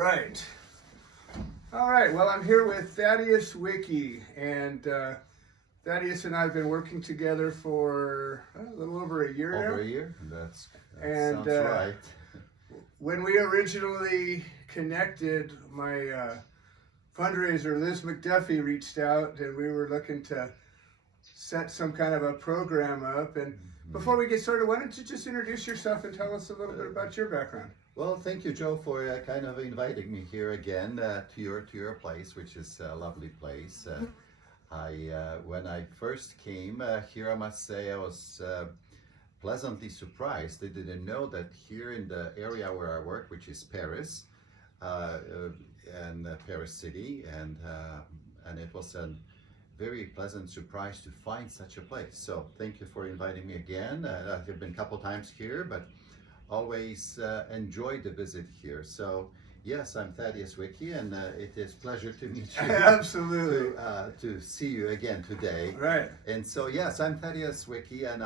right. All right, well, I'm here with Thaddeus Wicki, and Thaddeus and I have been working together for a little over a year now. Over a year? That And, sounds right. When we originally connected, my fundraiser, Liz McDuffie, reached out, and we were looking to set some kind of a program up. And before we get started, why don't you just introduce yourself and tell us a little bit about your background? Well, thank you, Joe, for kind of inviting me here again to your place, which is a lovely place. When I first came here, I must say I was pleasantly surprised. I didn't know that here in the area where I work, which is Paris, and Paris City, and it was a very pleasant surprise to find such a place. So thank you for inviting me again. I've been a couple times here, but always enjoyed the visit here. So yes, I'm Thaddeus Wicki, and it is a pleasure to meet you. Absolutely. To see you again today. Right. And so yes, I'm Thaddeus Wicki, and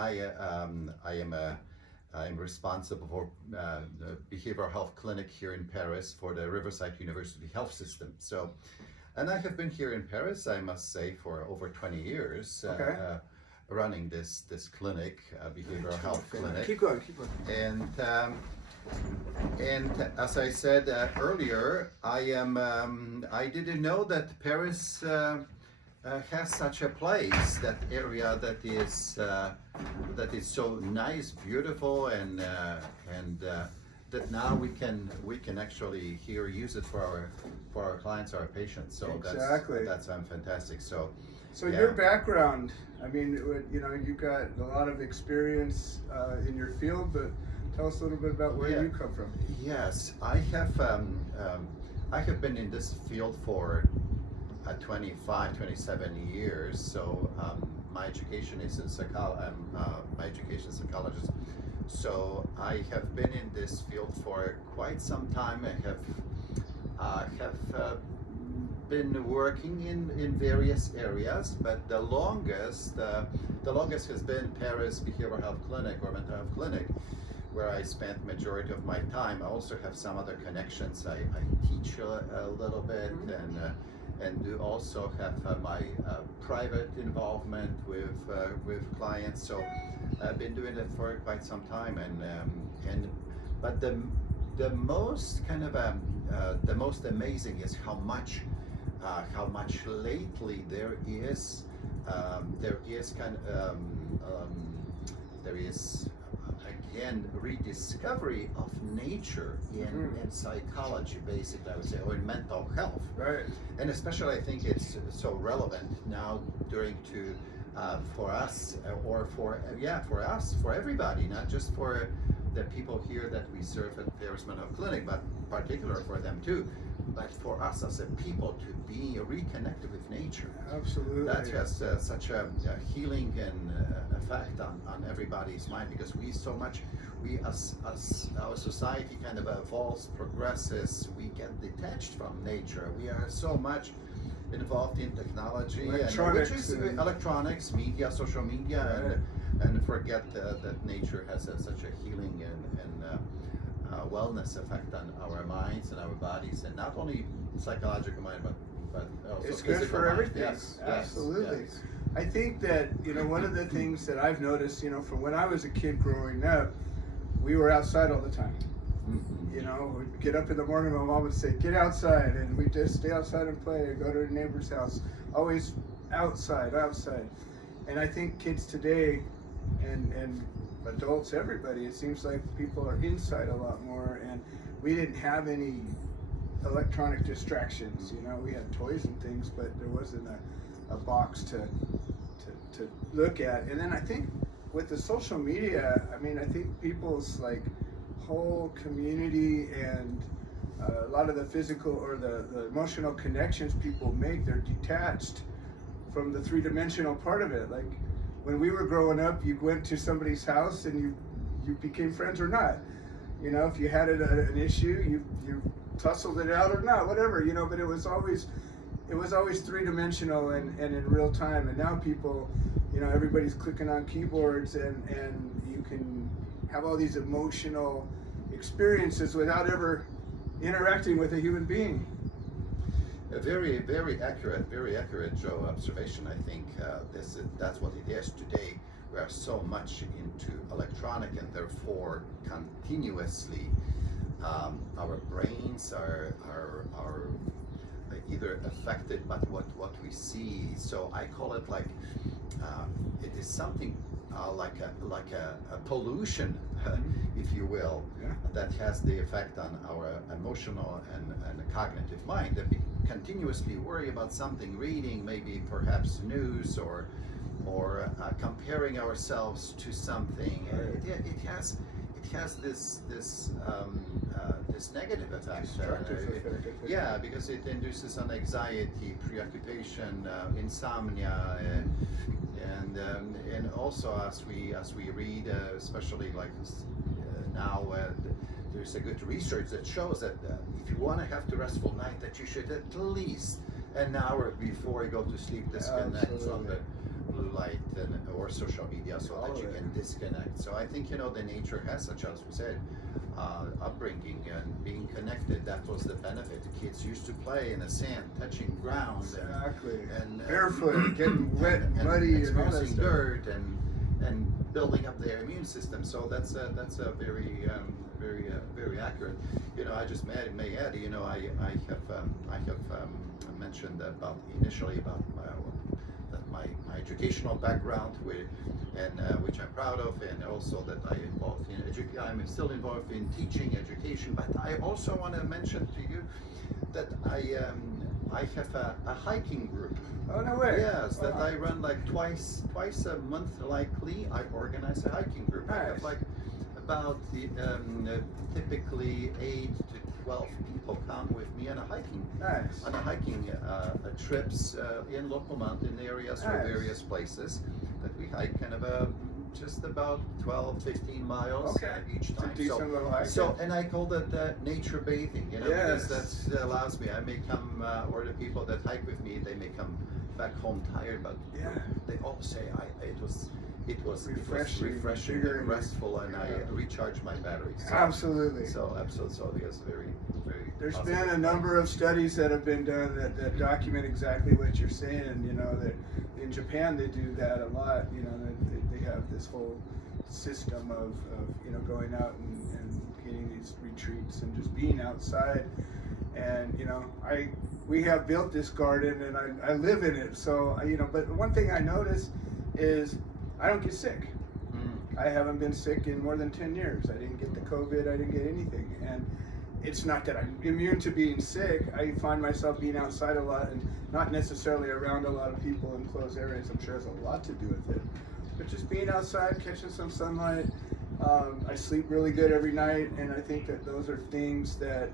I'm responsible for the behavioral health clinic here in Paris for the Riverside University Health System. So, and I have been here in Paris, I must say, for over 20 years. Okay. Running this clinic, behavioral health clinic. Keep going. And as I said earlier, I didn't know that Paris has such a place, that area that is so nice, beautiful, and that now we can actually here use it for our clients, our patients. So exactly. that's fantastic. So yeah. Your background, I mean, you got a lot of experience in your field, but tell us a little bit about where you come from. Yes, I have been in this field for 25, 27 years. So my education is in psychology. My education is psychologist. So I have been in this field for quite some time. I have been working in various areas, but the longest has been Paris Behavioral Health Clinic or Mental Health Clinic, where I spent majority of my time. I also have some other connections. I teach a little bit, and do also have my private involvement with clients. So I've been doing it for quite some time, but the most kind of the most amazing is how much lately there is again rediscovery of nature in psychology, basically, I would say, or in mental health. Right. And especially I think it's so relevant now for us, or for us, for everybody, not just for the people here that we serve at Paris Mental Health Clinic, but particular for them too, but for us as a people to be reconnected with nature. Absolutely. That has such a healing and effect on everybody's mind, because we as our society kind of evolves, progresses, we get detached from nature. We are so much involved in technology, electronics, media, social media, and forget that nature has such a healing and wellness effect on our minds and our bodies, and not only psychological mind, but also it's physical good for mind. everything. Yes, absolutely. Yes. I think that one of the things that I've noticed, from when I was a kid growing up, we were outside all the time. Mm-hmm. We'd get up in the morning, my mom would say, get outside, and we'd just stay outside and play, or go to a neighbor's house, always outside. And I think kids today, and adults, everybody, it seems like people are inside a lot more, and we didn't have any electronic distractions. We had toys and things, but there wasn't a box to look at. And then I think with the social media, I think people's whole community and a lot of the physical or the emotional connections people make, they're detached from the three-dimensional part of it. Like when we were growing up, you went to somebody's house and you became friends or not. If you had an issue, you tussled it out or not, whatever, but it was always three-dimensional and in real time. And now people, everybody's clicking on keyboards, and you can have all these emotional experiences without ever interacting with a human being. A very accurate, Joe, observation. I think that's what it is today. We are so much into electronic, and therefore continuously our brains are either affected by what we see. So I call it like it is something like a pollution, if you will, that has the effect on our emotional and cognitive mind. That we continuously worry about something, reading maybe perhaps news or comparing ourselves to something. It has this negative effect. Yeah, because it induces on anxiety, preoccupation, insomnia, and also as we read, especially like now, there's a good research that shows that if you want to have the restful night, that you should at least an hour before you go to sleep disconnect from the blue light or social media, so that you can disconnect. So I think the nature has, such as we said, upbringing and being connected. That was the benefit. The kids used to play in the sand, touching ground, exactly, and barefoot, getting wet, and muddy, exposing dirt, and building up their immune system. So that's a very accurate. I just may add. I have mentioned about initially about my educational background, which I'm proud of, and also that I'm still involved in teaching education. But I also want to mention to you that I have a hiking group. Oh, no way. Yes, that I run like twice a month likely. I organize a hiking group. Nice. I have like about typically 8 to 12 people come with me on a hiking trips in local mountain areas or various places that we hike, kind of just about 12-15 miles each time. It's a decent little hike. So, and I call that nature bathing, because that allows me. I may come, or the people that hike with me, they may come back home tired, but they all say it was refreshing and restful, and I recharge my batteries. So, absolutely. So it's very. There's positive. been a number of studies that have been done that document exactly what you're saying. That in Japan they do that a lot. They have this whole system of going out and getting these retreats and just being outside. And we have built this garden and I live in it. So but one thing I notice is I don't get sick. I haven't been sick in more than 10 years. I didn't get the COVID. I didn't get anything. And it's not that I'm immune to being sick. I find myself being outside a lot and not necessarily around a lot of people in closed areas. I'm sure has a lot to do with it. But just being outside, catching some sunlight. I sleep really good every night, and I think that those are things that,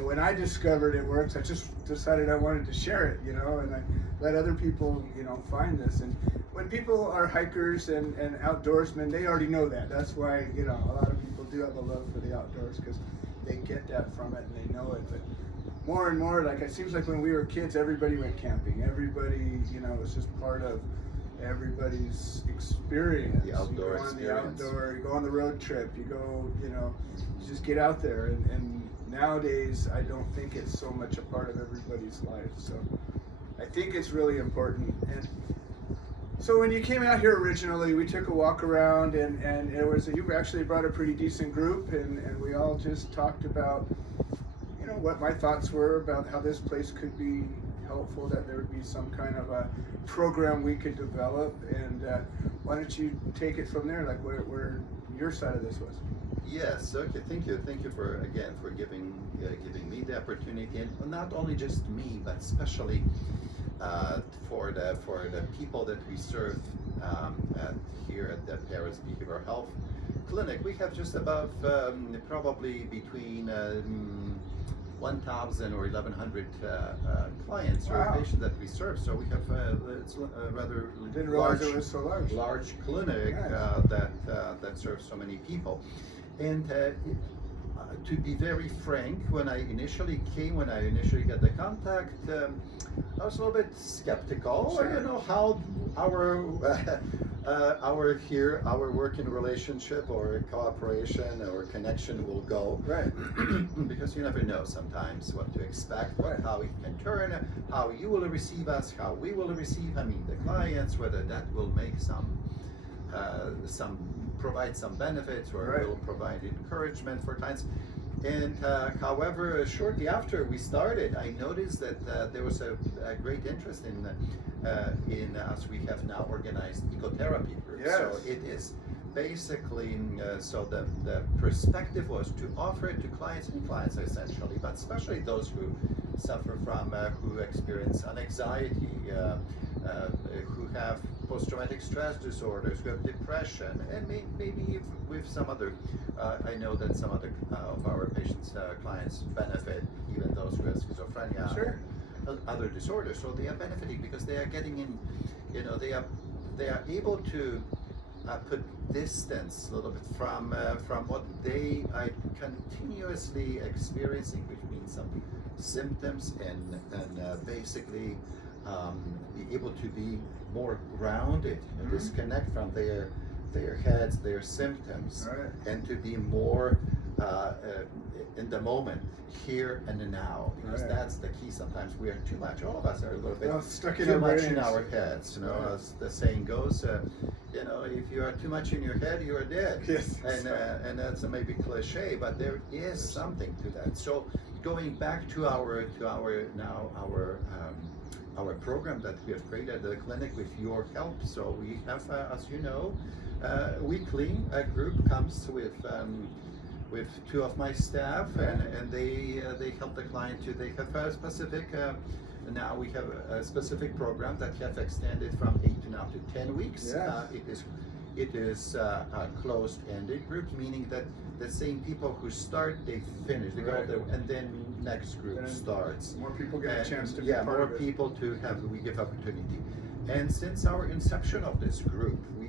when I discovered it works, I just decided I wanted to share it, and I let other people, find this. And when people are hikers and outdoorsmen, they already know that. That's why, a lot of people do have a love for the outdoors, because they get that from it and they know it. But more and more, like, it seems like when we were kids, everybody went camping. Everybody, was just part of everybody's experience. The outdoor experience. You go on the road trip, you go, you just get out there. And nowadays, I don't think it's so much a part of everybody's life. So I think it's really important. And so when you came out here originally, we took a walk around, and you actually brought a pretty decent group, and we all just talked about, what my thoughts were about how this place could be helpful, that there would be some kind of a program we could develop. And why don't you take it from there, like where your side of this was? Yes. Okay. Thank you for giving me the opportunity, and not only just me, but especially for the people that we serve here at the Paris Behavioral Health Clinic. We have just about probably between 1,000 or 1,100 clients or patients that we serve. So we have it's a rather Didn't realize it was so large clinic that serves so many people. And to be very frank, when I initially got the contact, I was a little bit skeptical. Sure. How our our working relationship or cooperation or connection will go. Right. Because you never know sometimes what to expect, Right. how it can turn, how you will receive us, how we will receive, the clients, whether that will make provide some benefits or Right. will provide encouragement for clients. And however, shortly after we started, I noticed that there was a great interest in us. We have now organized ecotherapy groups. Yes. So it is basically, so the perspective was to offer it to clients and clients essentially, but especially those who suffer from, who experience anxiety, who have post-traumatic stress disorders, who have depression, and maybe with some other, I know that some other of our patients, clients benefit, even those who have schizophrenia Sure. or other disorders. So they are benefiting because they are getting in, they are able to put distance a little bit from what they are continuously experiencing, which means some symptoms, and basically be able to be more grounded, disconnect from their heads, their symptoms, Right. and to be more in the moment, here and now, because Right. that's the key. Sometimes we are too much. All of us are a little bit Well, stuck in too our much in brains. our heads. Right. As the saying goes, if you are too much in your head, you are dead. Yes. And that's maybe cliche, but there is something to that. So going back to our program that we have created, the clinic with your help. So we have, as you know, weekly a group comes with two of my staff, and they help the client to. They have a specific. Now we have a specific program that have extended from 8 to now to 10 weeks. Yeah. It is a closed-ended group, meaning that the same people who start, they finish, they Right. go there, and then next group Then starts. More people get a chance to be Yeah, part more of it. people to have, we give opportunity. And since our inception of this group, we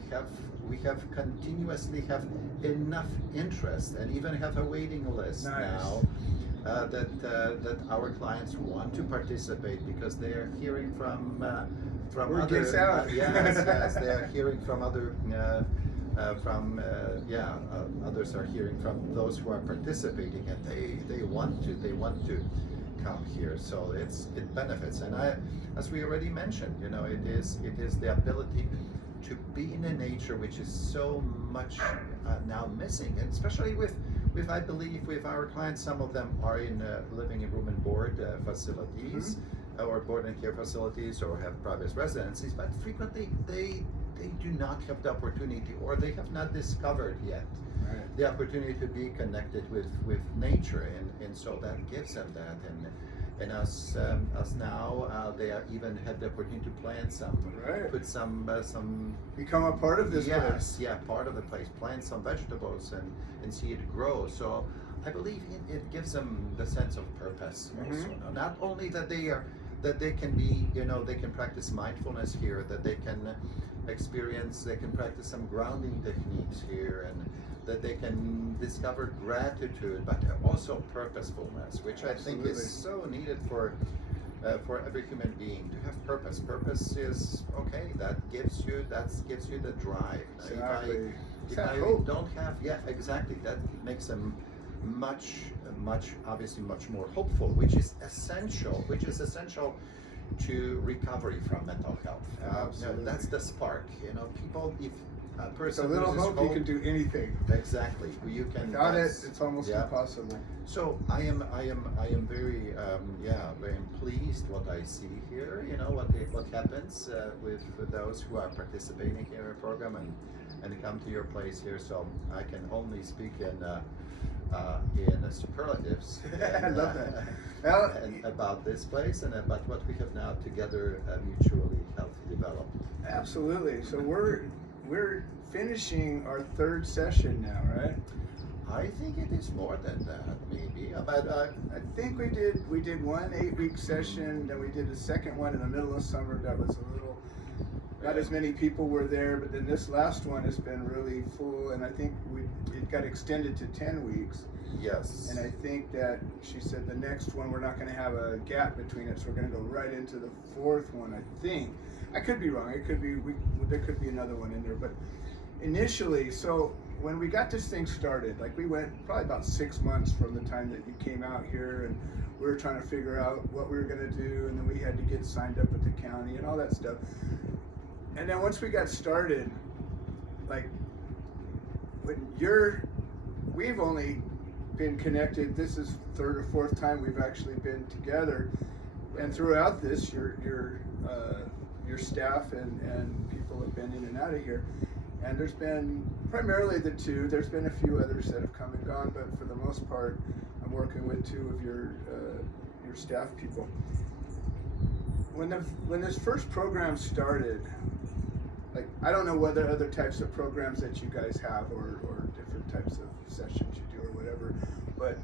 have continuously have enough interest and even have a waiting list Nice. now that our clients want to participate because they are hearing from Word other gets out. yes, they are hearing from other others are hearing from those who are participating, and they want to come here. So it benefits, and as we already mentioned, it is the ability to be in a nature which is so much now missing, and especially with I believe with our clients, some of them are in living in room and board facilities, or board and care facilities, or have private residencies, but frequently they do not have the opportunity, or they have not discovered yet Right. the opportunity to be connected with nature, and so that gives them that, and us now they are even have the opportunity to plant some, Right. put some Become a part of this yes, place. yeah, part of the place, plant some vegetables and see it grow. So I believe it gives them the sense of purpose also. Now, not only that they can be, they can practice mindfulness here, that they can they can practice some grounding techniques here, and that they can discover gratitude, but also purposefulness, which I think Absolutely. is so needed for every human being to have purpose. Purpose is okay. That gives you the drive. Exactly. If I don't have, exactly, that makes them obviously much more hopeful, which is essential to recovery from mental health. Absolutely. That's the spark. People, if a With a person little loses hope, you can do anything. exactly. You can. Without it, that's- it's almost yeah. impossible. So I am very very pleased what I see here. What happens with those who are participating in our program and come to your place here. So I can only speak in superlatives. I love that. Well, and about this place and about what we have now together mutually helped develop. absolutely. So we're finishing our third session now, right? I think it is more than that, maybe. But I think we did one 8-week session, then we did a second one in the middle of summer that was a little, not as many people were there, but then this last one has been really full, and I think it got extended to 10 weeks. Yes. And I think that she said the next one we're not going to have a gap between it, so we're going to go right into the fourth one. I think I could be wrong. It could be there could be another one in there, but initially, so when we got this thing started, like we went probably about 6 months from the time that you came out here, and we were trying to figure out what we were going to do, and then we had to get signed up with the county and all that stuff. And then once we got started, like we've only been connected. This is third or fourth time we've actually been together, and throughout this, your staff and people have been in and out of here. And there's been primarily the two. There's been a few others that have come and gone, but for the most part, I'm working with two of your staff people. When this first program started, like I don't know whether other types of programs that you guys have or different types of sessions you do or whatever, but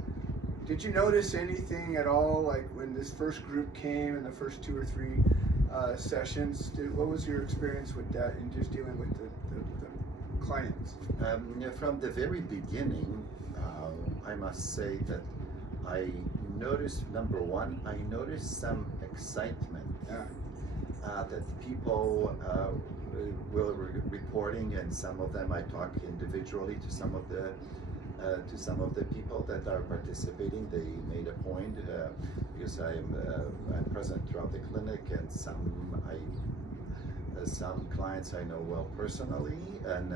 did you notice anything at all, like when this first group came and the first 2 or 3 sessions? What was your experience with that in just dealing with the clients? From the very beginning, I must say that I noticed, number one, I noticed some excitement that people were reporting, and some of them I talked individually to some of the people that are participating. They made a point because I'm present throughout the clinic, and some clients I know well personally, and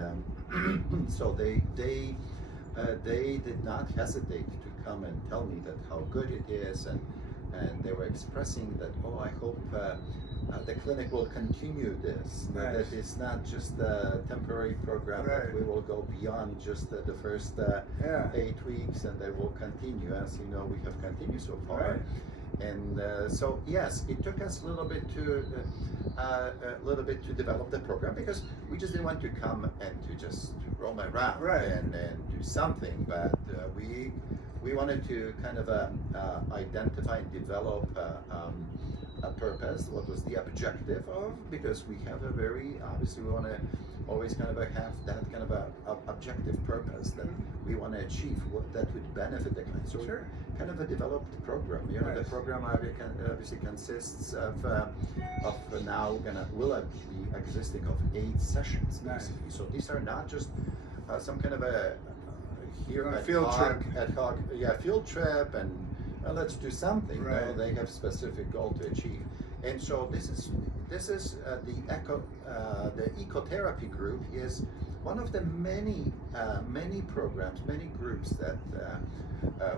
so they did not hesitate to come and tell me that how good it is, and they were expressing that, oh, I hope the clinic will continue this, Nice. that it's not just a temporary program, Right. that we will go beyond just the first 8 weeks, and they will continue. As you know, we have continued so far. Right. And so yes, it took us a little bit to develop the program, because we just didn't want to come and to just roam around Right. and do something, but we wanted to kind of identify and develop a purpose. What was the objective of? Because we have a very, obviously we want to always kind of have that kind of a objective purpose that we want to achieve, what that would benefit the client. So Sure. kind of a developed program. You know, Nice. the program obviously consists of now will be existing of 8 sessions Nice. basically. So these are not just some kind of a here A ad field hoc, trip. ad hoc, field trip, and let's do something. Right. No, they have specific goal to achieve. And so this is the Ecotherapy group is one of the many programs, many groups that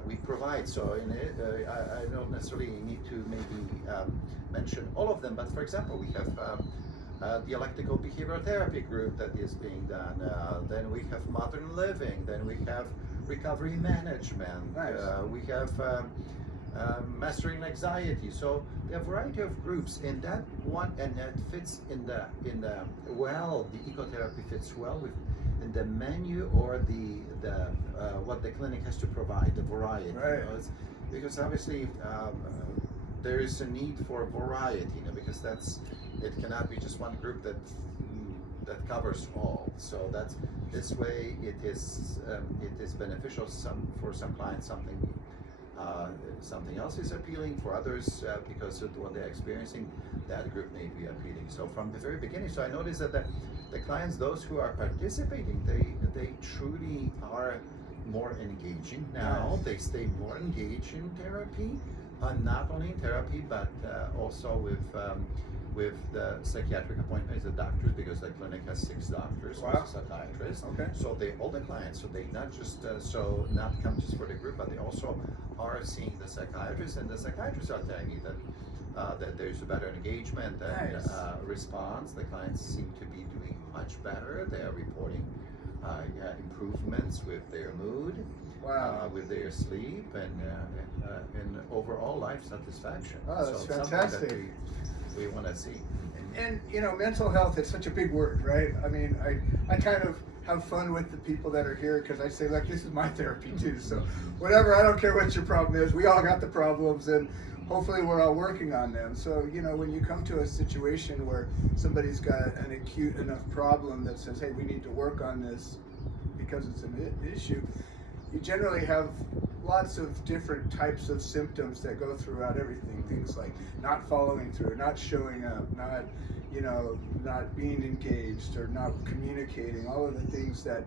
we provide. So in it, I don't necessarily need to maybe mention all of them, but for example, we have dialectical behavioral therapy group that is being done. Then we have modern living. Then we have recovery management. Nice. We have mastering anxiety. So there are a variety of groups, and that fits in the ecotherapy fits well with in the menu or the what the clinic has to provide, the variety. Right. You know, because obviously there is a need for variety, you know, because it cannot be just one group that covers all. So that's this way it is beneficial. For some clients something else is appealing. For others, because of what they're experiencing, that group may be appealing. So from the very beginning, so I noticed that the clients, those who are participating, they truly are more engaging now. They stay more engaged in therapy, not only in therapy, but also with the psychiatric appointments, the doctors, because the clinic has 6 doctors, Wow. psychiatrists. Okay. So all the clients, so they not just not come just for the group, but they also are seeing the psychiatrists, and the psychiatrists are telling me that there's a better engagement and Nice. response. The clients seem to be doing much better. They are reporting improvements with their mood, Wow. with their sleep, and overall life satisfaction. Oh, that's so something fantastic. that we want to see. And you know, mental health is such a big word, right? I mean, I kind of have fun with the people that are here because I say, look, this is my therapy too. So whatever, I don't care what your problem is. We all got the problems, and hopefully we're all working on them. So you know, when you come to a situation where somebody's got an acute enough problem that says, hey, we need to work on this because it's an issue, you generally have lots of different types of symptoms that go throughout everything. Things like not following through, not showing up, not, you know, not being engaged or not communicating, all of the things that,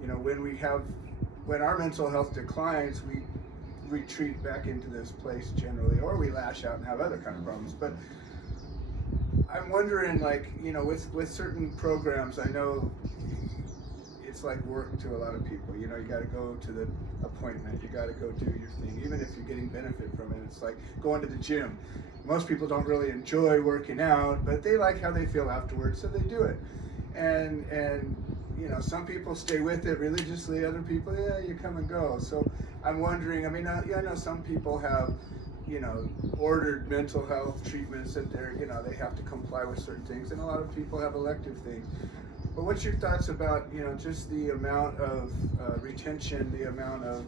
you know, when our mental health declines, we retreat back into this place generally, or we lash out and have other kind of problems. But I'm wondering, like, you know, with certain programs, I know it's like work to a lot of people. You know, you got to go to the appointment, you got to go do your thing, even if you're getting benefit from it. It's like going to the gym. Most people don't really enjoy working out, but they like how they feel afterwards, so they do it. And you know, some people stay with it religiously, other people, yeah, you come and go. So I'm wondering, I mean, I know some people have, you know, ordered mental health treatments that they're, you know, they have to comply with certain things, and a lot of people have elective things. But what's your thoughts about, you know, just the amount of retention, the amount of,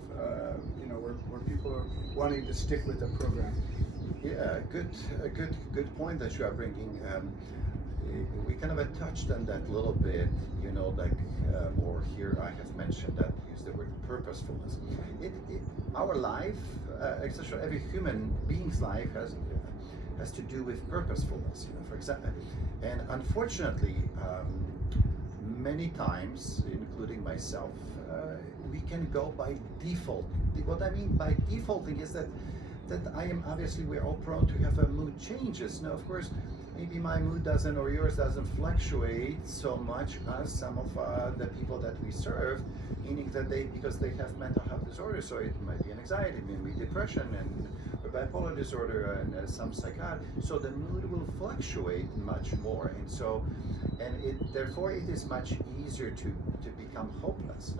you know, where people are wanting to stick with the program? Yeah, good point that you are bringing. We kind of touched on that a little bit, you know, like, or here I have mentioned that, use the word purposefulness. Our life, especially every human being's life, has to do with purposefulness, you know, for example. And unfortunately, many times, including myself, we can go by default. What I mean by defaulting is that I am, obviously we're all prone to have mood changes. Now, of course, maybe my mood doesn't, or yours doesn't fluctuate so much as some of the people that we serve, meaning that because they have mental health disorders, so it might be an anxiety, maybe depression, and a bipolar disorder, and some psychotic. So the mood will fluctuate much more, and so, therefore it is much easier to become hopeless,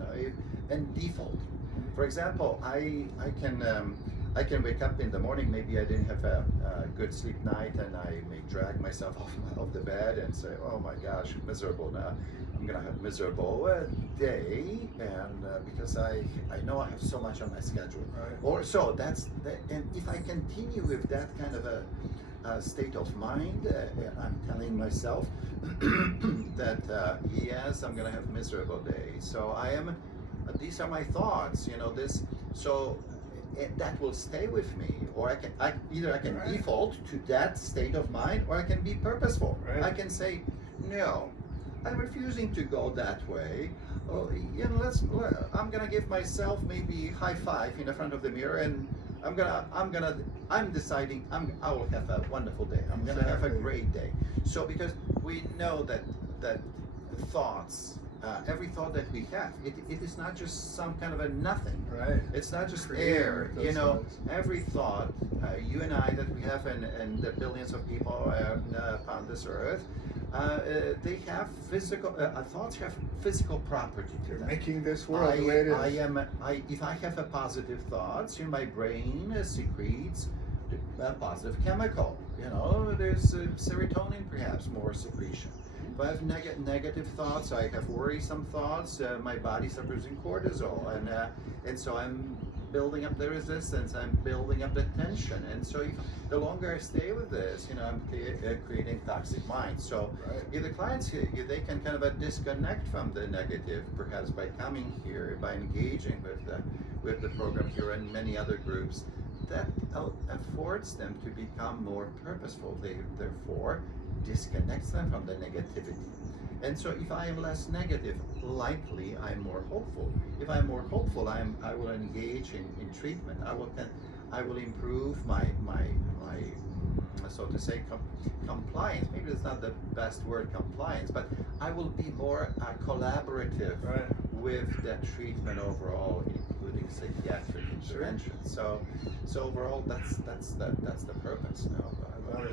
and default. For example, I can wake up in the morning, maybe I didn't have a good sleep night, and I may drag myself off the bed and say, oh my gosh, miserable now. I'm gonna have a miserable day, and because I know I have so much on my schedule. Right. Or so and if I continue with that kind of a state of mind, I'm telling myself that yes, I'm gonna have a miserable day. So these are my thoughts, you know, that will stay with me, or I can Right. default to that state of mind, or I can be purposeful. Right. I can say, no, I'm refusing to go that way. Oh, you know, I'm gonna give myself maybe high five in the front of the mirror, and I'm deciding I will have a wonderful day. I'm gonna have a Exactly. great day. So because we know that thoughts. Every thought that we have, it is not just some kind of a nothing. Right. It's not just Creating air. those You know, thoughts. every thought, you and I, that we have, and the billions of people upon this earth, they have physical. Thoughts have physical property to You're them. making this world the way it is. If I have a positive thoughts, my brain secretes a positive chemical. You know, there's serotonin, perhaps more secretion. If I have negative thoughts, I have worrisome thoughts, my body suffers in cortisol, and so I'm building up the resistance, I'm building up the tension, and so the longer I stay with this, you know, I'm creating toxic minds. So Right. if the clients here, they can kind of disconnect from the negative, perhaps by coming here, by engaging with the program here and many other groups, that affords them to become more purposeful. They therefore disconnects them from the negativity. And so if I am less negative, likely I'm more hopeful. If I'm more hopeful, I will engage in treatment. I will improve my so to say compliance. Maybe it's not the best word, compliance, but I will be more collaborative Right. with the treatment overall, including psychiatric intervention. So overall, that's the purpose.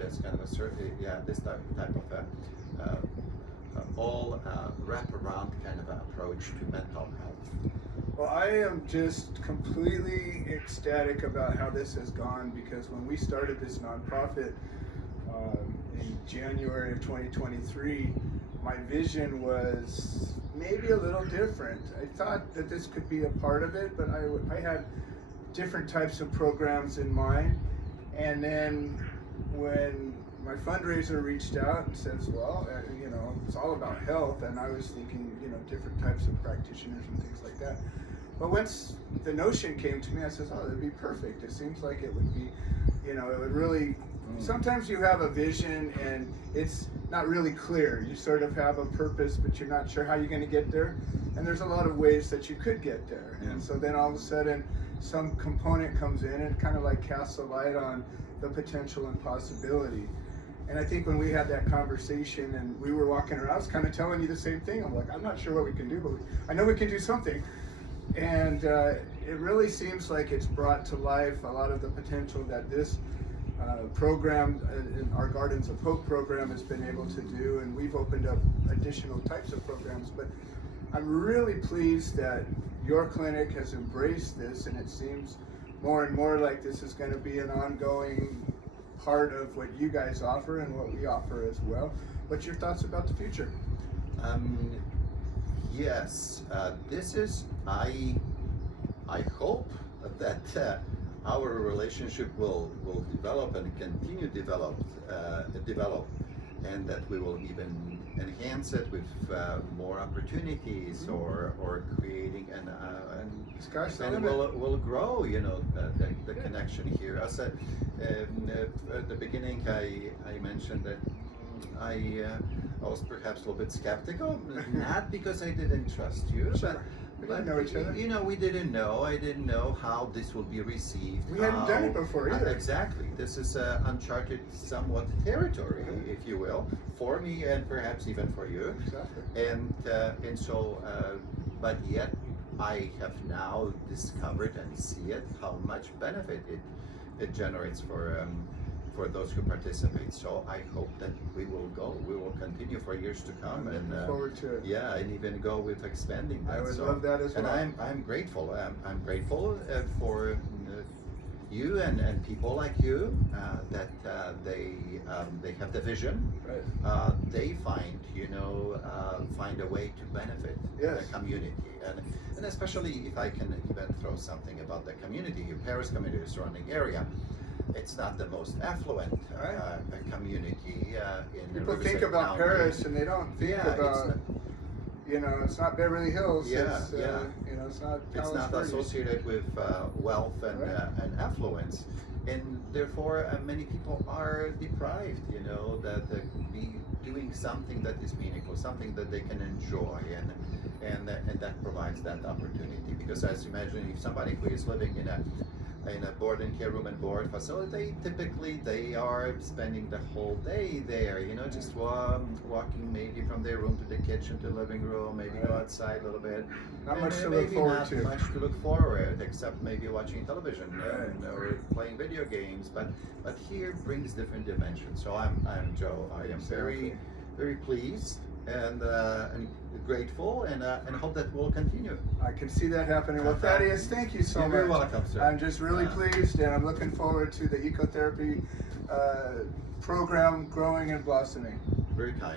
It's kind of a certain, this type of all wraparound kind of approach to mental health. Well, I am just completely ecstatic about how this has gone, because when we started this nonprofit in January of 2023, my vision was maybe a little different. I thought that this could be a part of it, but I had different types of programs in mind. And then when my fundraiser reached out and says, well, you know, it's all about health, and I was thinking, you know, different types of practitioners and things like that. But once the notion came to me, I said, oh, that'd be perfect. It seems like it would be, it would really, sometimes you have a vision and it's not really clear. You sort of have a purpose, but you're not sure how you're going to get there. And there's a lot of ways that you could get there. And so then all of a sudden, some component comes in and kind of like casts a light on the potential and possibility. And I think when we had that conversation and we were walking around, I was kind of telling you the same thing. I'm like, I'm not sure what we can do, but I know we can do something. And it really seems like it's brought to life a lot of the potential that this program, in our Gardens of Hope program, has been able to do. And we've opened up additional types of programs. But I'm really pleased that your clinic has embraced this, and it seems more and more like this is going to be an ongoing part of what you guys offer and what we offer as well. What's your thoughts about the future? Yes, this is, I hope that our relationship will develop and continue develop, and that we will even enhance it with more opportunities or creating and we'll grow, the connection here. As at the beginning, I mentioned that I was perhaps a little bit skeptical, not because I didn't trust you, Sure. We didn't know each other. We didn't know. I didn't know how this would be received. We hadn't done it before either. Exactly. This is uncharted somewhat territory, if you will, for me and perhaps even for you. Exactly. And so, but yet I have now discovered and see it how much benefit it generates for those who participate. So I hope that we will continue for years to come. I'm and looking forward to it. Yeah, and even go with expanding that. I would love that as well. And I'm grateful. I'm grateful for you and people like you that they have the vision. Right. They find a way to benefit Yes. the community, and especially if I can even throw something about the community, your Paris community, surrounding area. It's not the most affluent community in People Riverside think about County. Paris and they don't think about, it's not Beverly Hills. Yeah, it's, yeah. It's not It's not Palos Verdes. associated with wealth and, Right. and affluence, and therefore many people are deprived. That they could be doing something that is meaningful, something that they can enjoy, and that provides that opportunity. Because as you imagine, if somebody who is living in a board and care room and board facility, typically they are spending the whole day there, just walking maybe from their room to the kitchen to the living room, maybe go outside a little bit. Not And much to maybe look forward not to. much to look forward, except maybe watching television Right. or playing video games. But here brings different dimensions. So I'm Joe. I am very, very pleased and grateful, and hope that will continue. I can see that happening. Well, Thaddeus, thank you so You're much. very welcome, sir. I'm just really pleased, and I'm looking forward to the Ecotherapy program growing and blossoming. Very kind.